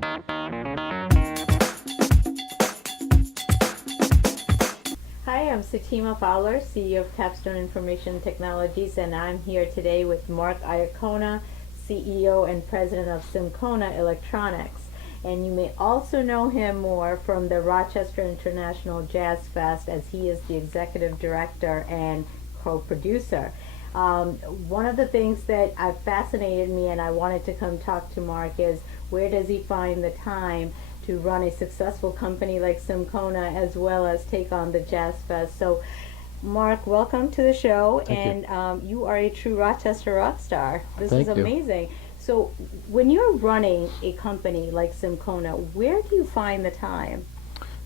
Hi, I'm Satima Fowler, CEO of Capstone Information Technologies, and I'm here today with Mark Iacona, CEO and President of Simcona Electronics. And you may also know him more from the Rochester International Jazz Fest, as he is the Executive Director and co-producer. One of the things that fascinated me and I wanted to come talk to Mark is, where does he find the time to run a successful company like Simcona, as well as take on the Jazz Fest? So, Mark, welcome to the show. Thank you. And you are a true Rochester rock star. This is Thank you. amazing. So, when you're running a company like Simcona, where do you find the time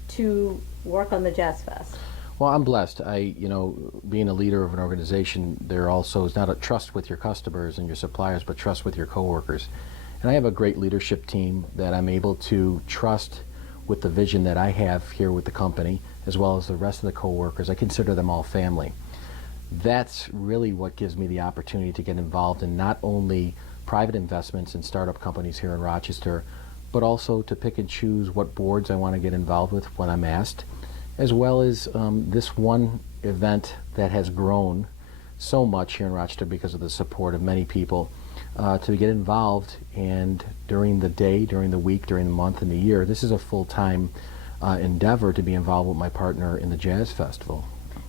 to work on the Jazz Fest? Well, I'm blessed. Being a leader of an organization, there also is not a trust with your customers and your suppliers, but trust with your coworkers. And I have a great leadership team that I'm able to trust with the vision that I have here with the company, as well as the rest of the coworkers. I consider them all family. That's really what gives me the opportunity to get involved in not only private investments in startup companies here in Rochester, but also to pick and choose what boards I want to get involved with when I'm asked, as well as this one event that has grown so much here in Rochester because of the support of many people, to get involved. And during the day, during the week, during the month, and the year, this is a full-time endeavor to be involved with my partner in the Jazz Festival.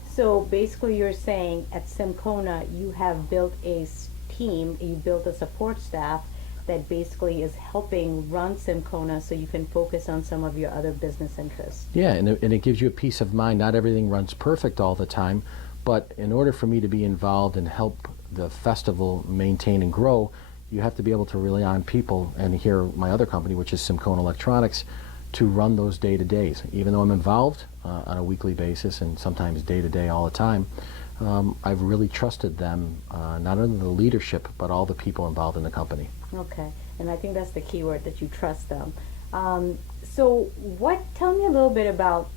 So basically, you're saying at Simcona, you have built a team, you built a support staff that basically is helping run Simcona, so you can focus on some of your other business interests. Yeah, and it gives you a peace of mind. Not everything runs perfect all the time, but in order for me to be involved and help the festival maintain and grow, you have to be able to rely on people, and here my other company, which is Simcona Electronics, to run those day-to-days. Even though I'm involved on a weekly basis and sometimes day-to-day all the time, I've really trusted them, not only the leadership, but all the people involved in the company. Okay, and I think that's the key word, that you trust them. So tell me a little bit about,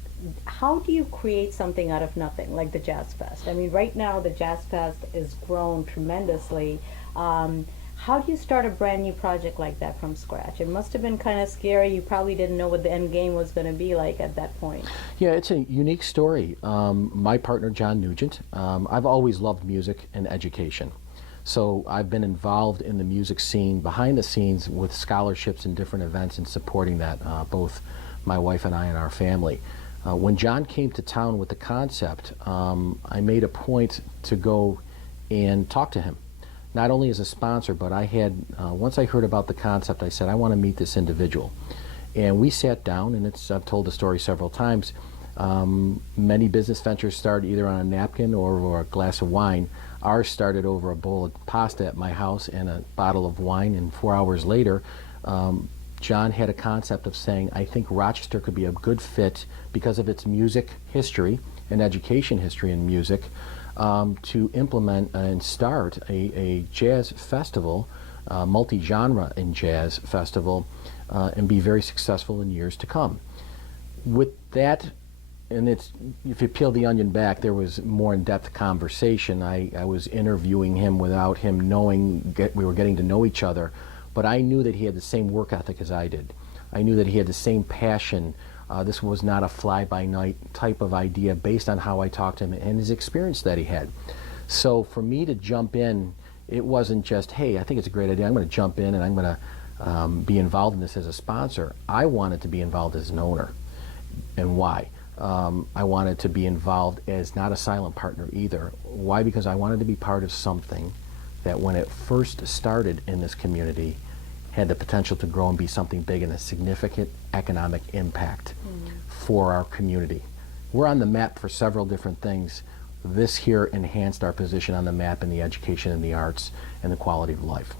how do you create something out of nothing, like the Jazz Fest? I mean, right now the Jazz Fest is grown tremendously. How do you start a brand new project like that from scratch? It must have been kind of scary. You probably didn't know what the end game was going to be like at that point. Yeah, it's a unique story. My partner, John Nugent, I've always loved music and education. So I've been involved in the music scene, behind the scenes, with scholarships and different events and supporting that, both my wife and I and our family. When John came to town with the concept, I made a point to go and talk to him, not only as a sponsor, but I had, once I heard about the concept, I said, I want to meet this individual. And we sat down, and I've told the story several times. Many business ventures start either on a napkin or over a glass of wine. Ours started over a bowl of pasta at my house and a bottle of wine, and 4 hours later, John had a concept of saying, I think Rochester could be a good fit because of its music history and education history in music, to implement and start a jazz festival, multi-genre in jazz festival, and be very successful in years to come. With that, and if you peel the onion back, there was more in-depth conversation. I was interviewing him without him knowing we were getting to know each other, but I knew that he had the same work ethic as I did. I knew that he had the same passion. This was not a fly-by-night type of idea based on how I talked to him and his experience that he had. So for me to jump in, it wasn't just, hey, I think it's a great idea, I'm going to jump in and I'm going to be involved in this as a sponsor. I wanted to be involved as an owner. And why? I wanted to be involved as not a silent partner either. Why? Because I wanted to be part of something that when it first started in this community had the potential to grow and be something big and a significant economic impact for our community. We're on the map for several different things. This here enhanced our position on the map in the education and the arts and the quality of life.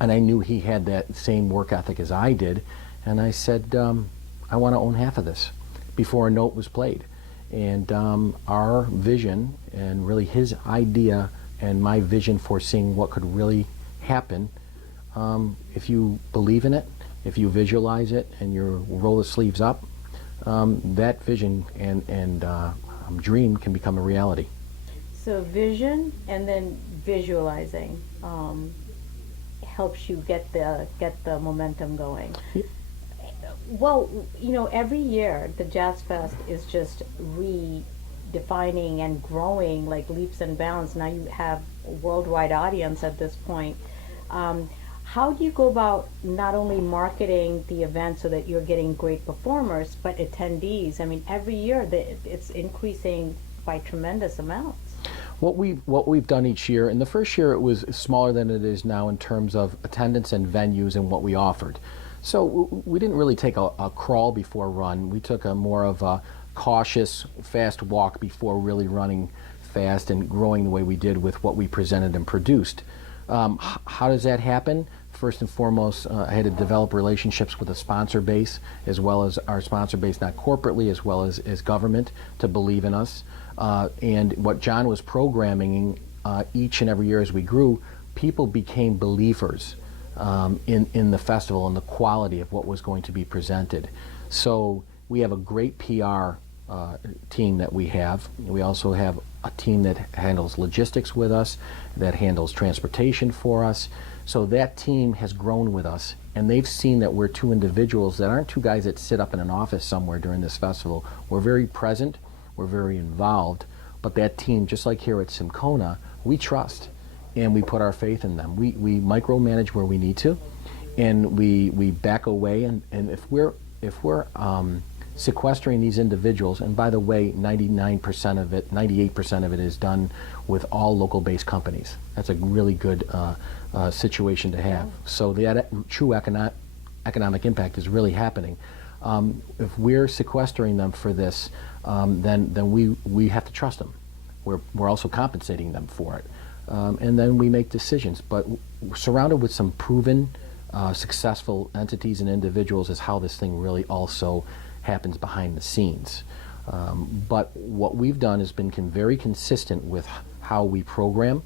And I knew he had that same work ethic as I did, and I said, I want to own half of this, before a note was played. And our vision, and really his idea and my vision for seeing what could really happen, if you believe in it, if you visualize it, and you roll the sleeves up, that vision and dream can become a reality. So vision and then visualizing helps you get the momentum going. Well, every year the Jazz Fest is just redefining and growing like leaps and bounds. Now you have a worldwide audience at this point. Um, how do you go about not only marketing the event so that you're getting great performers, but attendees? I mean, every year it's increasing by tremendous amounts. What we've done each year, and the first year it was smaller than it is now in terms of attendance and venues and what we offered. So we didn't really take a crawl before run. We took a more of a cautious, fast walk before really running fast and growing the way we did with what we presented and produced. How does that happen? First and foremost, I had to develop relationships with the sponsor base, as well as our sponsor base, not corporately, as well as government, to believe in us. And what John was programming each and every year as we grew, people became believers in the festival and the quality of what was going to be presented. So we have a great PR team that we have. We also have a team that handles logistics with us, that handles transportation for us. So that team has grown with us, and they've seen that we're two individuals that aren't two guys that sit up in an office somewhere during this festival. We're very present, we're very involved, but that team, just like here at Simcona, we trust and we put our faith in them. We micromanage where we need to, and we back away, and if we're sequestering these individuals, and by the way, 99% of it, 98% of it is done with all local-based companies. That's a really good situation to have. So the true economic impact is really happening. If we're sequestering them for this, then we have to trust them. We're also compensating them for it. And then we make decisions. But surrounded with some proven, successful entities and individuals is how this thing really also happens behind the scenes. But what we've done has been very consistent with how we program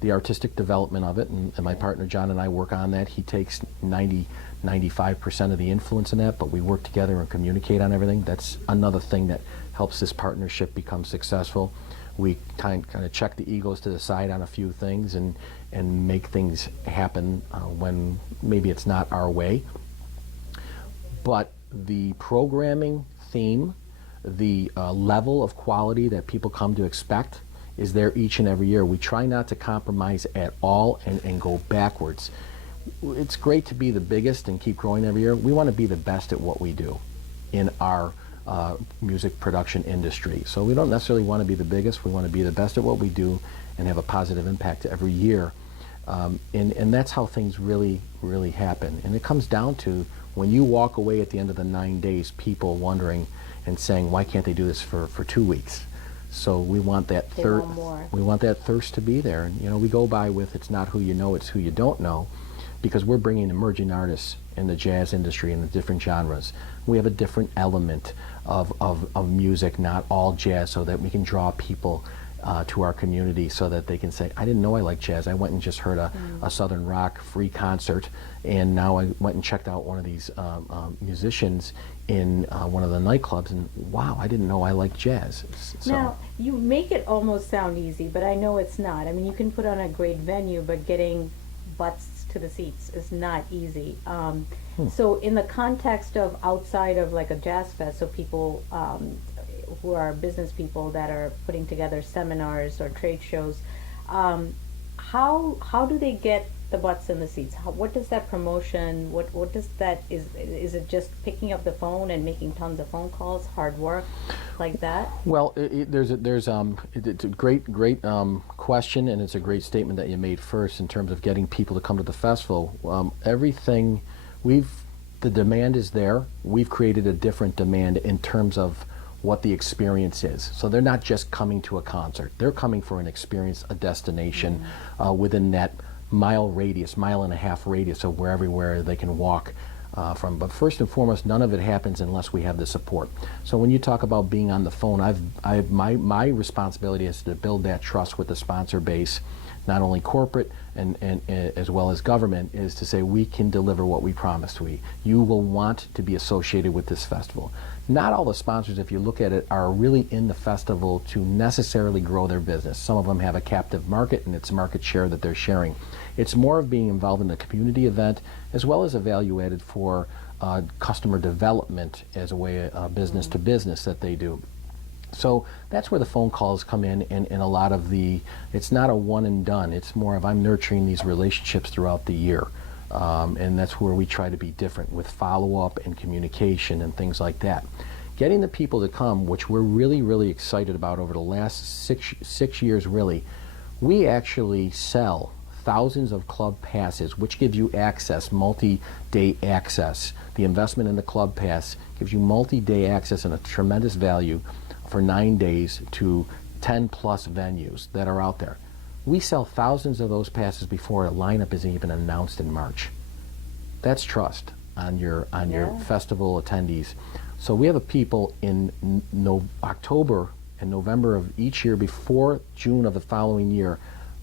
the artistic development of it, and my partner John and I work on that. He takes 95% of the influence in that, but we work together and communicate on everything. That's another thing that helps this partnership become successful. We kind of check the egos to the side on a few things and make things happen when maybe it's not our way. But the programming theme, the level of quality that people come to expect is there each and every year. We try not to compromise at all and go backwards. It's great to be the biggest and keep growing every year. We want to be the best at what we do in our music production industry. So we don't necessarily want to be the biggest. We want to be the best at what we do and have a positive impact every year. And that's how things really, really happen. And it comes down to when you walk away at the end of the 9 days, people wondering and saying, why can't they do this for 2 weeks? So we want that we want that thirst to be there. And we go by with it's not who you know, it's who you don't know, because we're bringing emerging artists in the jazz industry in the different genres. We have a different element of music, not all jazz, so that we can draw people to our community so that they can say, I didn't know I liked jazz. I went and just heard a Southern rock free concert, and now I went and checked out one of these musicians in one of the nightclubs, and wow, I didn't know I liked jazz. So. Now, you make it almost sound easy, but I know it's not. I mean, you can put on a great venue, but getting butts to the seats is not easy. So in the context of outside of like a jazz fest, so people who are business people that are putting together seminars or trade shows, how do they get the butts in the seats? What does that promotion, what does that, is it just picking up the phone and making tons of phone calls, hard work like that? Well, it's a great question, and it's a great statement that you made first in terms of getting people to come to the festival. The demand is there. We've created a different demand in terms of what the experience is. So they're not just coming to a concert. They're coming for an experience, a destination within that mile and a half radius of everywhere they can walk from. But first and foremost, none of it happens unless we have the support. So when you talk about being on the phone, my responsibility is to build that trust with the sponsor base, not only corporate and as well as government, is to say we can deliver what we promised. You will want to be associated with this festival. Not all the sponsors, if you look at it, are really in the festival to necessarily grow their business. Some of them have a captive market, and it's market share that they're sharing. It's more of being involved in the community event, as well as a value added for customer development as a way of business to business that they do. So that's where the phone calls come in, and a lot of it's not a one and done. It's more of I'm nurturing these relationships throughout the year. And that's where we try to be different with follow-up and communication and things like that. Getting the people to come, which we're really, really excited about over the last six years really, we actually sell thousands of club passes, which give you access, multi-day access. The investment in the club pass gives you multi-day access and a tremendous value for 9 days to 10 plus venues that are out there. We sell thousands of those passes before a lineup is even announced in March. That's trust on your festival attendees. So we have people in October and November of each year before June of the following year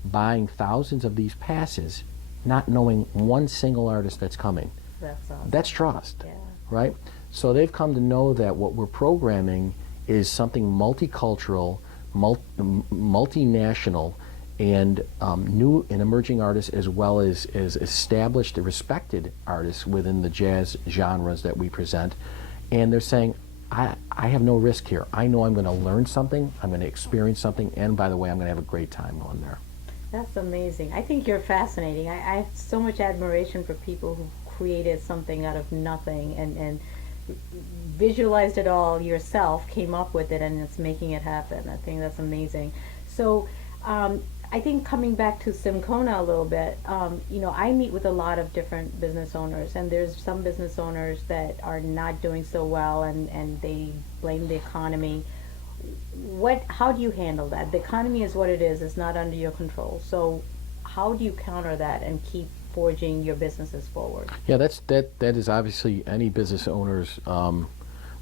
buying thousands of these passes, not knowing one single artist that's coming. That's awesome. That's trust, Yeah. right? So they've come to know that what we're programming is something multicultural, multinational, and new and emerging artists, as well as established and respected artists within the jazz genres that we present. And they're saying, I have no risk here. I know I'm going to learn something, I'm going to experience something, and by the way, I'm going to have a great time going there. That's amazing. I think you're fascinating. I have so much admiration for people who created something out of nothing and visualized it all yourself, came up with it, and it's making it happen. I think that's amazing. So I think coming back to Simcona a little bit, I meet with a lot of different business owners, and there's some business owners that are not doing so well, and they blame the economy. How do you handle that? The economy is what it is. It's not under your control. So how do you counter that and keep forging your businesses forward? Yeah, that is obviously any business owner's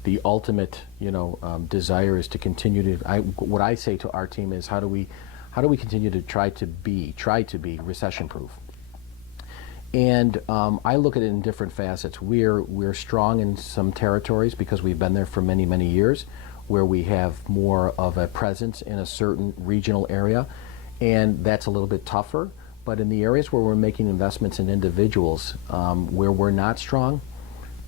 the ultimate desire is to continue to. What I say to our team is how do we continue to try to be recession proof? And I look at it in different facets. We're strong in some territories because we've been there for many, many years, where we have more of a presence in a certain regional area, and that's a little bit tougher. But in the areas where we're making investments in individuals, where we're not strong,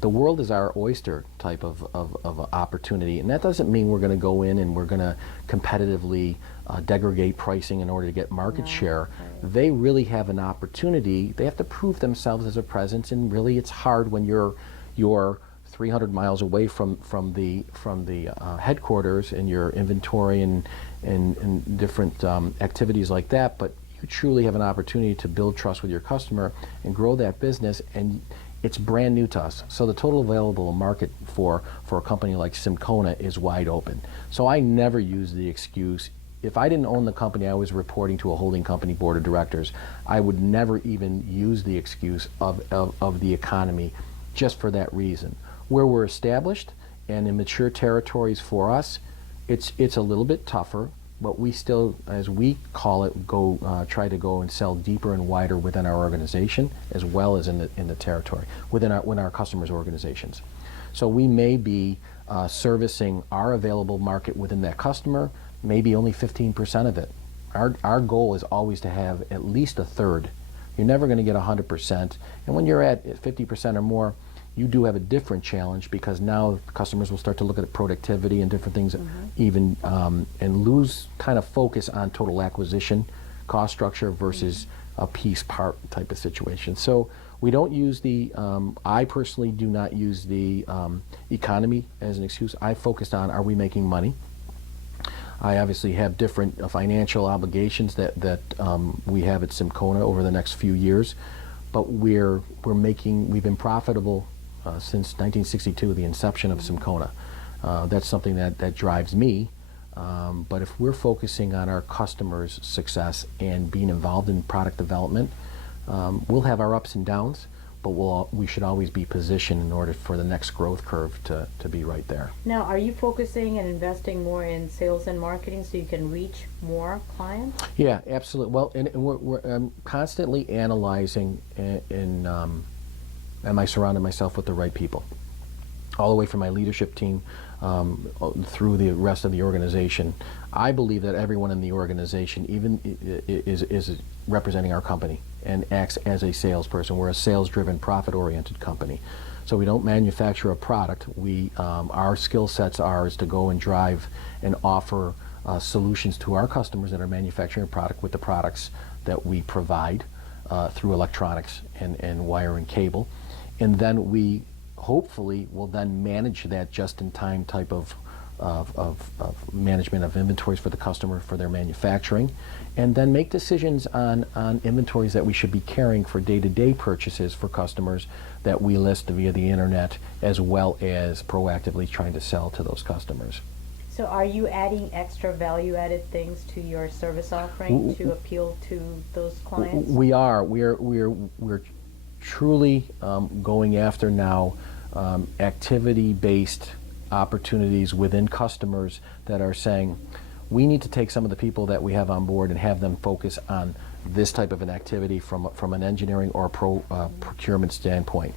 the world is our oyster type of opportunity. And that doesn't mean we're going to go in and we're going to competitively degrade pricing in order to get market share. Right. They really have an opportunity. They have to prove themselves as a presence, and really it's hard when you're 300 miles away from the headquarters and your inventory and different activities like that. But you truly have an opportunity to build trust with your customer and grow that business, and it's brand new to us. So the total available market for a company like Simcona is wide open. So I never use the excuse. If I didn't own the company, I was reporting to a holding company board of directors, I would never even use the excuse of the economy, just for that reason. Where we're established and in mature territories for us, it's a little bit tougher, but we still, as we call it, try to go and sell deeper and wider within our organization, as well as in the territory within our customers' organizations. So we may be servicing our available market within that customer, maybe only 15% of it. Our goal is always to have at least a third. You're never going to get 100%, and when you're at 50% or more, you do have a different challenge, because now customers will start to look at productivity and different things, even and lose kind of focus on total acquisition cost structure versus a piece part type of situation. So we don't use I personally do not use the economy as an excuse. I focused on, are we making money? I obviously have different financial obligations that we have at Simcona over the next few years, but we've been profitable since 1962, the inception of Simcona. That's something that drives me. But if we're focusing on our customers' success and being involved in product development, we'll have our ups and downs, but we should always be positioned in order for the next growth curve to be right there. Now, are you focusing and investing more in sales and marketing so you can reach more clients? Yeah, absolutely. Well, and we're constantly analyzing am I surrounding myself with the right people? All the way from my leadership team through the rest of the organization. I believe that everyone in the organization even is representing our company and acts as a salesperson. We're a sales-driven, profit-oriented company. So we don't manufacture a product. Our skill sets is to go and drive and offer solutions to our customers that are manufacturing a product with the products that we provide through electronics and wire and cable. And then we hopefully will then manage that just-in-time type of management of inventories for the customer for their manufacturing, and then make decisions on inventories that we should be carrying for day-to-day purchases for customers that we list via the internet, as well as proactively trying to sell to those customers. So are you adding extra value-added things to your service offering to appeal to those clients? We are. We're truly going after now activity-based opportunities within customers that are saying, we need to take some of the people that we have on board and have them focus on this type of an activity from an engineering or procurement standpoint.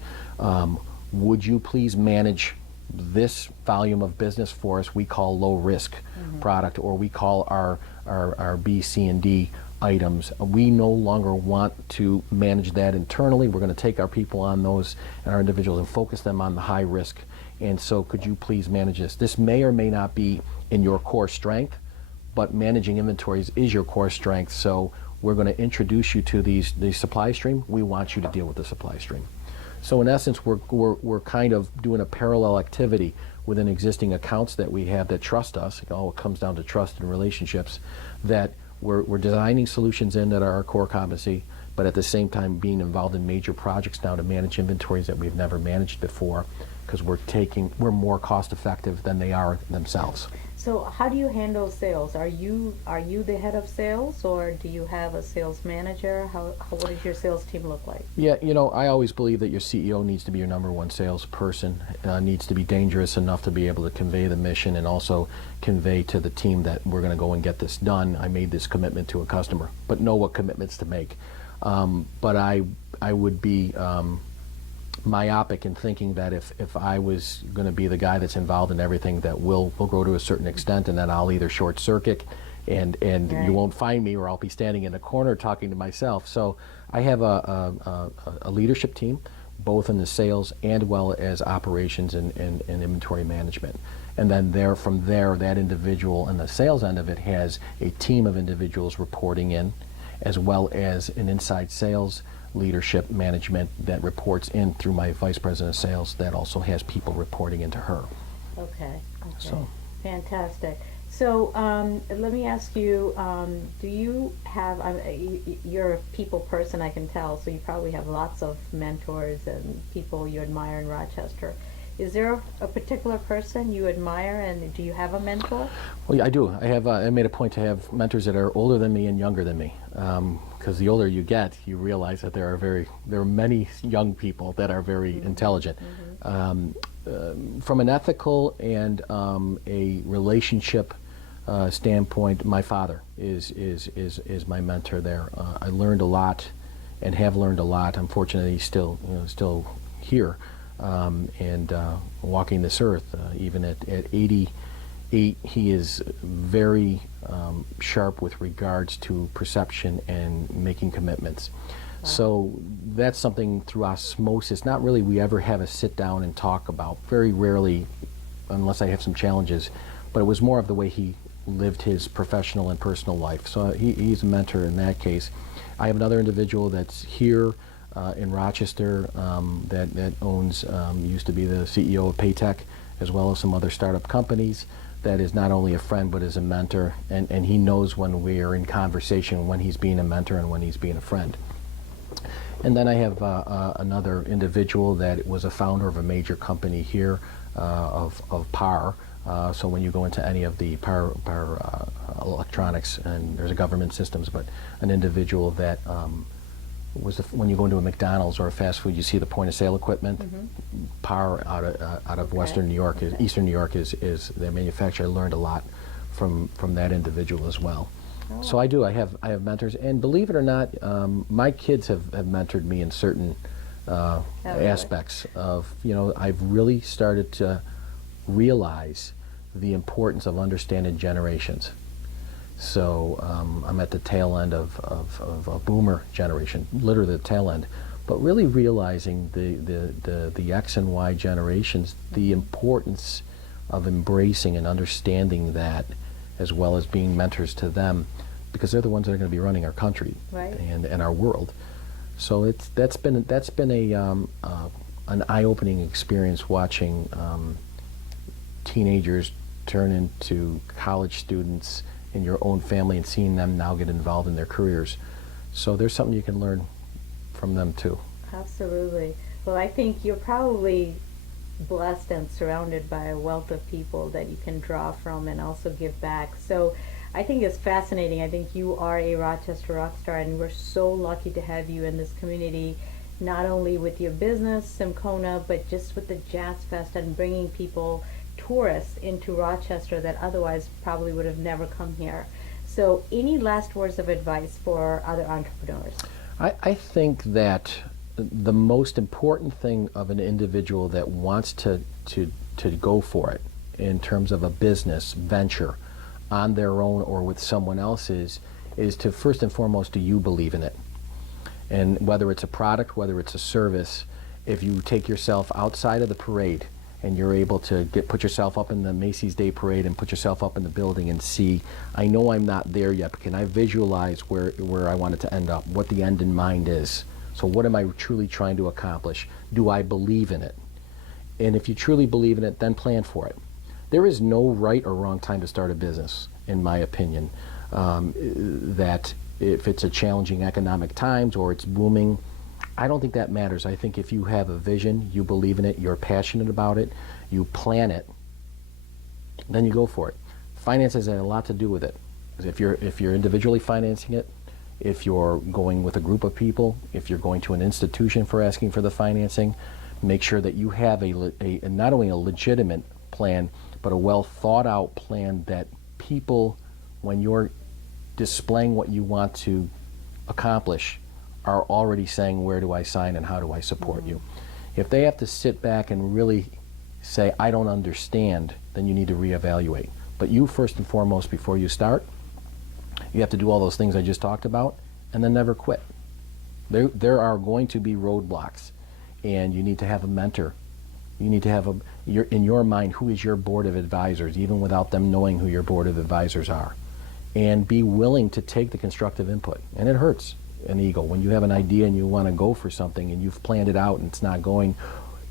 Would you please manage this volume of business for us? We call low risk product, or we call our B, C, and D items. We no longer want to manage that internally. We're going to take our people on those and our individuals and focus them on the high risk. And so could you please manage this? This may or may not be in your core strength, but managing inventories is your core strength. So we're going to introduce you to the supply stream. We want you to deal with the supply stream. So in essence, we're kind of doing a parallel activity within existing accounts that we have that trust us. It all comes down to trust and relationships, that we're designing solutions in that are our core competency, but at the same time being involved in major projects now to manage inventories that we've never managed before, because we're more cost effective than they are themselves. So how do you handle sales? Are you the head of sales, or do you have a sales manager? What does your sales team look like? Yeah, I always believe that your CEO needs to be your number one salesperson, needs to be dangerous enough to be able to convey the mission and also convey to the team that we're going to go and get this done. I made this commitment to a customer, but know what commitments to make. But I would be myopic in thinking that if I was going to be the guy that's involved in everything, that we'll grow to a certain extent, and then I'll either short circuit and Right. you won't find me, or I'll be standing in a corner talking to myself. So I have a leadership team, both in the sales and well as operations and inventory management. And then from there, that individual on the sales end of it has a team of individuals reporting in, as well as an inside sales leadership management that reports in through my vice president of sales that also has people reporting into her. Okay. So. Fantastic. So let me ask you, do you have, you're a people person, I can tell, so you probably have lots of mentors and people you admire in Rochester. Is there a particular person you admire, and do you have a mentor? Well, yeah, I do. I made a point to have mentors that are older than me and younger than me. Because the older you get, you realize that there are many young people that are very intelligent. From an ethical and a relationship standpoint, my father is my mentor there. I learned a lot and have learned a lot. Unfortunately, he's still here and walking this earth. Even at 88, he is very sharp with regards to perception and making commitments. Wow. So that's something through osmosis. Not really we ever have a sit down and talk about. Very rarely, unless I have some challenges. But it was more of the way he lived his professional and personal life. So he's a mentor in that case. I have another individual that's here in Rochester that owns, used to be the CEO of Paytech, as well as some other startup companies, that is not only a friend but is a mentor, and he knows when we are in conversation, when he's being a mentor and when he's being a friend. And then I have another individual that was a founder of a major company here of PAR. So when you go into any of the PAR electronics, and there's a government systems, but an individual that when you go into a McDonald's or a fast food, you see the point of sale equipment. PAR out of Western New York, Eastern New York is their manufacturer. I learned a lot from that individual as well. Oh. So I have mentors, and believe it or not, my kids have mentored me in certain aspects of, I've really started to realize the importance of understanding generations. So I'm at the tail end of a boomer generation, literally the tail end. but really realizing the X and Y generations, the importance of embracing and understanding that, as well as being mentors to them, because they're the ones that are going to be running our country Right. and our world. So that's been a an eye-opening experience watching teenagers turn into college students in your own family and seeing them now get involved in their careers. So there's something you can learn from them too. Absolutely. Well, I think you're probably blessed and surrounded by a wealth of people that you can draw from and also give back. So I think it's fascinating. I think you are a Rochester rock star, and we're so lucky to have you in this community, not only with your business, Simcona, but just with the Jazz Fest and bringing people, tourists, into Rochester that otherwise probably would have never come here. So any last words of advice for other entrepreneurs? I think that the most important thing of an individual that wants to go for it in terms of a business venture on their own or with someone else is to first and foremost, do you believe in it? And whether it's a product, whether it's a service, if you take yourself outside of the parade and you're able to put yourself up in the Macy's Day Parade and put yourself up in the building and see, I know I'm not there yet, but can I visualize where I want it to end up, what the end in mind is? So what am I truly trying to accomplish? Do I believe in it? And if you truly believe in it, then plan for it. There is no right or wrong time to start a business, in my opinion. That if it's a challenging economic times or it's booming, I don't think that matters. I think if you have a vision, you believe in it, you're passionate about it, you plan it, then you go for it. Finances have a lot to do with it. If you're individually financing it, if you're going with a group of people, if you're going to an institution for asking for the financing, make sure that you have not only a legitimate plan, but a well thought out plan that people, when you're displaying what you want to accomplish, are already saying, where do I sign and how do I support you? If they have to sit back and really say, I don't understand, then you need to reevaluate. But you first and foremost, before you start, you have to do all those things I just talked about and then never quit. There are going to be roadblocks, and you need to have a mentor. You need to have in your mind, who is your board of advisors, even without them knowing who your board of advisors are. And be willing to take the constructive input. And it hurts an ego. When you have an idea and you want to go for something and you've planned it out and it's not going,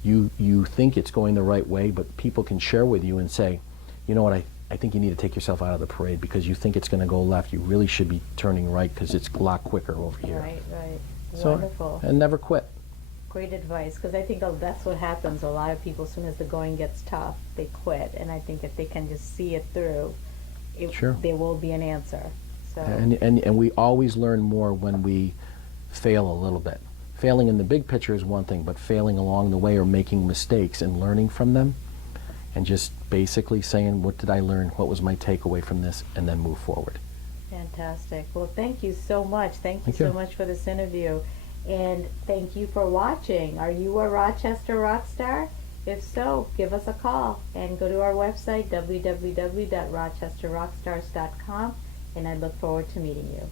you think it's going the right way, but people can share with you and say, you know what, I think you need to take yourself out of the parade because you think it's going to go left. You really should be turning right because it's a lot quicker over here. Right, right. So, Wonderful. and never quit. Great advice, because I think that's what happens. A lot of people, as soon as the going gets tough, they quit. And I think if they can just see it through, Sure. there will be an answer. So And we always learn more when we fail a little bit. Failing in the big picture is one thing, but failing along the way or making mistakes and learning from them and just basically saying, what did I learn? What was my takeaway from this? And then move forward. fantastic. Well, thank you so much. Thank you Thank so you. much for this interview. And thank you for watching. Are you a Rochester rock star? If so, give us a call and go to our website, www.rochesterrockstars.com, and I look forward to meeting you.